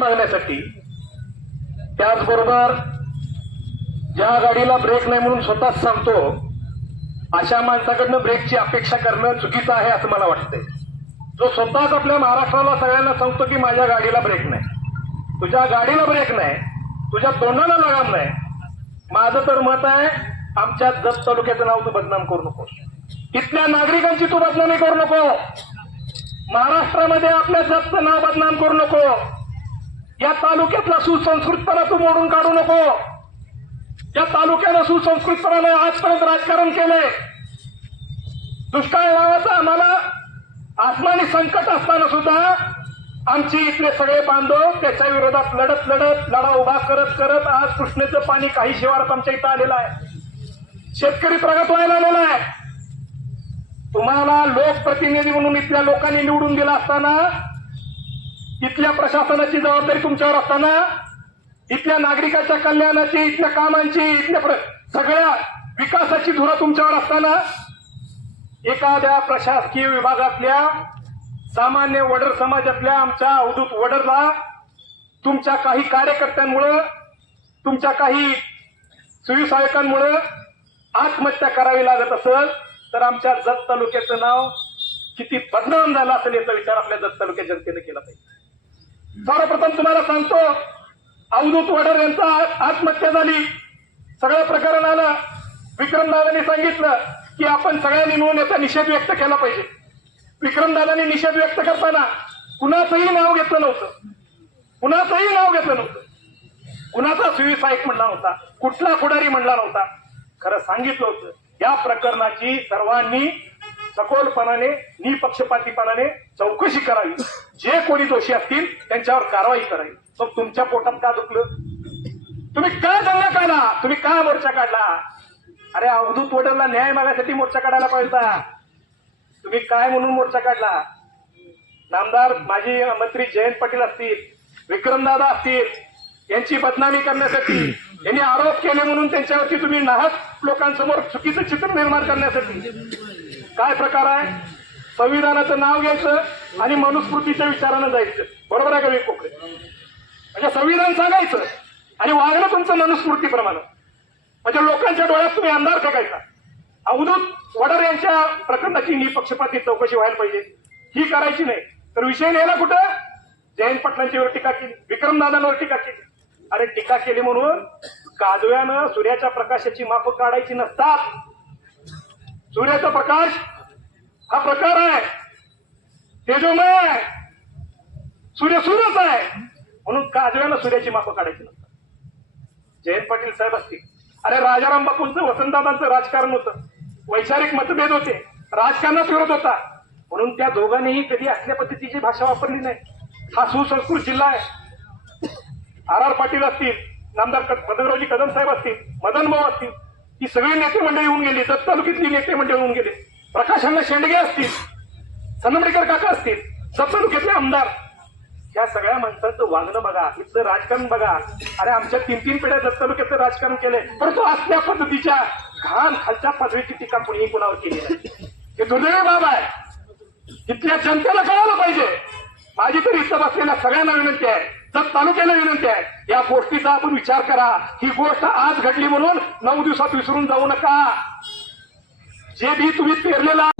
मागण्यासाठी. त्याचबरोबर ज्या गाडीला ब्रेक नाही म्हणून स्वतःच सांगतो अशा माणसाकडनं ब्रेकची अपेक्षा करणं चुकीचं आहे असं मला वाटतंय. जो स्वतःच आपल्या महाराष्ट्राला सगळ्यांना सांगतो की माझ्या गाडीला ब्रेक नाही. तुझ्या गाडीला ब्रेक नाही. तुझ्या तोंडाला लगाम नाही. माझं तर मत आहे आमच्या जत तालुक्याचं नाव तू बदनाम करू नको इथल्या नागरिकांची तू बदनामी करू नको. महाराष्ट्रामध्ये आपल्या जतचं नाव बदनाम करू नको. या तालुक्यातला सुसंस्कृतपणा तू मोडून काढू नको. या तालुक्यानं सुसंस्कृतपणाने आजपर्यंत राजकारण केलंय. दुष्काळ नावाचा आम्हाला आसमानी संकट असताना सुद्धा आमची इथले सगळे बांधव त्याच्या विरोधात लढत लढत लढा उभा करत करत आज कृष्णेचं पाणी काही शिवारात आमच्या इथं आलेलं आहे. शेतकरी प्रगत व्हायला आलेला आहे. तुम्हाला लोकप्रतिनिधी म्हणून इथल्या लोकांनी निवडून दिला असताना इथल्या प्रशासनाची जबाबदारी तुमच्यावर असताना इथल्या नागरिकाच्या कल्याणाची इथल्या कामांची इथल्या प्र- सगळ्या विकासाची धुरा तुमच्यावर असताना एखाद्या प्रशासकीय विभागातल्या सामान्य वडर समाजातल्या आमच्या अवधूत वडरला तुमच्या काही कार्यकर्त्यांमुळं तुमच्या काही सुविसहायकांमुळं आत्महत्या करावी लागत असेल तर आमच्या जत तालुक्याचं नाव किती बदनाम झालं असेल याचा विचार आपल्या जत तालुक्या जनतेने केला पाहिजे. सर्वप्रथम तुम्हाला सांगतो अवधूत वडर यांचा आत्महत्या झाली. सगळं प्रकरण आलं विक्रमदादांनी सांगितलं की आपण सगळ्यांनी मिळून याचा निषेध व्यक्त केला पाहिजे. विक्रमदादांनी निषेध व्यक्त करताना कुणाचंही नाव घेतलं नव्हतं. कुणाचंही नाव घेतलं नव्हतं. कुणाचा सुविसाईक म्हणला नव्हता. कुठला पुढारी म्हणला नव्हता. खरं सांगितलं होतं. या प्रकरणाची सर्वांनी सखोलपणाने निपक्षपातीपणाने चौकशी करावी. जे कोणी दोषी असतील त्यांच्यावर कारवाई करावी. मग तुमच्या पोटात का दुखलं? तुम्ही का दंगा काढला? तुम्ही का मोर्चा काढला? अरे अवधूत वडलला न्याय मागायसाठी मोर्चा काढायला पाहिजे. तुम्ही काय म्हणून मोर्चा काढला? नामदार माजी मंत्री जयंत पाटील असतील विक्रमदादा असतील यांची बदनामी करण्यासाठी यांनी आरोप केले म्हणून त्यांच्यावरती तुम्ही नाहक लोकांसमोर चुकीचं चित्र निर्माण करण्यासाठी. काय प्रकार आहे? संविधानाचं नाव घ्यायचं आणि मनुस्मृतीच्या विचारानं जायचं. बरोबर आहे का विवेक म्हणजे संविधान सांगायचं आणि वागणं तुमचं मनुस्मृतीप्रमाणे म्हणजे लोकांच्या डोळ्यात तुम्ही अंधार फेकायचा. अवधूत वडर यांच्या प्रकरणाची निपक्षपाती चौकशी व्हायला पाहिजे. ही करायची नाही. तर विषय नेला कुठं? जयंत पाटलांच्यावर टीका केली. विक्रमदादांवर टीका केली. अरे टीका केली म्हणून काजव्यानं सूर्याच्या प्रकाशाची माप काढायची नसतात. सूर्याचा प्रकाश हा प्रकार आहे. तेजोमय आहे. सूर्य सूर्यच आहे. म्हणून काजव्याला सूर्याची माप काढायची नसतात. जयंत पाटील साहेब असतील. अरे राजाराम बापूंचं वसंतदादांचं राजकारण होतं. वैचारिक मतभेद होते. राजकारणात विरोध होता. म्हणून त्या दोघांनीही कधी असल्या पद्धतीची भाषा वापरली नाही. हा सुसंस्कृत जिल्हा आहे. आर आर पाटील असतील नामदार क- मदनरावजी कदम साहेब असतील मदन भाऊ असतील ही सगळी नेते मंडळी येऊन गेली तर तालुक्यातली नेते मंडळी येऊन गेले. प्रकाशांना शेंडगे असतील सनमडेकर काका असतील दत्त तालुक्यातले आमदार. या सगळ्या माणसांचं वागणं बघा इथलं राजकारण बघा. अरे आमच्या तीन तीन पिढ्या दत्त राजकारण केलंय. परंतु असल्या पद्धतीच्या घाण खालच्या पदवीची टीका कोणीही कुणावर केली नाही. हे दुर्दैवी बाब आहे. इथल्या जनतेला कळायला पाहिजे. माझी तर इथं बसलेल्या सगळ्यांना विनंती आहे. तर तालुक्याला विनंती आहे या गोष्टीचा आपण विचार करा. ही गोष्ट आज घडली म्हणून नऊ दिवसात विसरून जाऊ नका. जे बी तुम्ही पेरलेला